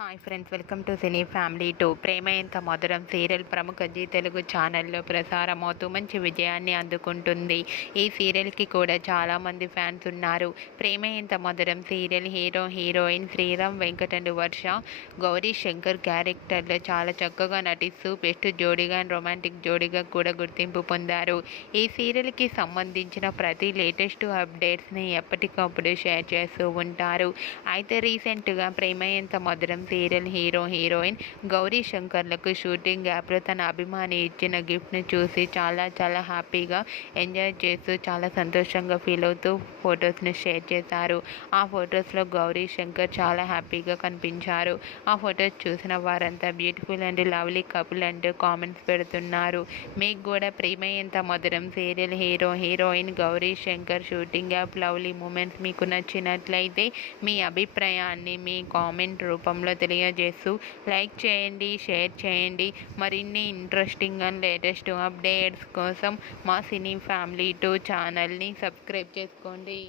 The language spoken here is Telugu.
Hi friends, welcome to cine family two. Prema Entha Madhuram serial ప్రముఖ జీ తెలుగు ఛానల్లో ప్రసారమవుతూ మంచి విజయాన్ని అందుకుంటుంది. ఈ సీరియల్కి కూడా చాలామంది ఫ్యాన్స్ ఉన్నారు. Prema Entha Madhuram serial hero heroine Sriram Venkat and Varsha Gauri Shankar క్యారెక్టర్లో చాలా చక్కగా నటిస్తూ బెస్ట్ జోడీగా అండ్ రొమాంటిక్ జోడీగా కూడా గుర్తింపు పొందారు. ఈ సీరియల్కి సంబంధించిన ప్రతి లేటెస్ట్ అప్డేట్స్ని ఎప్పటికప్పుడు షేర్ చేస్తూ ఉంటారు. అయితే రీసెంట్గా Prema Entha Madhuram serial hero heroine Gauri శంకర్లకు షూటింగ్ గ్యాప్లో తన అభిమాని ఇచ్చిన గిఫ్ట్ని చూసి చాలా హ్యాపీగా ఎంజాయ్ చేస్తూ చాలా సంతోషంగా ఫీల్ అవుతూ ఫొటోస్ని షేర్ చేశారు. ఆ ఫొటోస్లో గౌరీ శంకర్ చాలా హ్యాపీగా కనిపించారు. ఆ ఫొటోస్ చూసిన వారంతా బ్యూటిఫుల్ అండ్ లవ్లీ కపుల్ అంటూ కామెంట్స్ పెడుతున్నారు. మీకు కూడా Prema Entha Madhuram serial hero heroine Gowri Shankar shooting gap lovely moments మీకు నచ్చినట్లయితే మీ అభిప్రాయాన్ని మీ కామెంట్ రూపంలో తెలియజేస్తూ లైక్ చేయండి, షేర్ చేయండి. మరిన్ని ఇంట్రెస్టింగ్ అండ్ లేటెస్ట్ అప్డేట్స్ కోసం మా సినీ ఫ్యామిలీ టూ ఛానల్ని సబ్స్క్రైబ్ చేసుకోండి.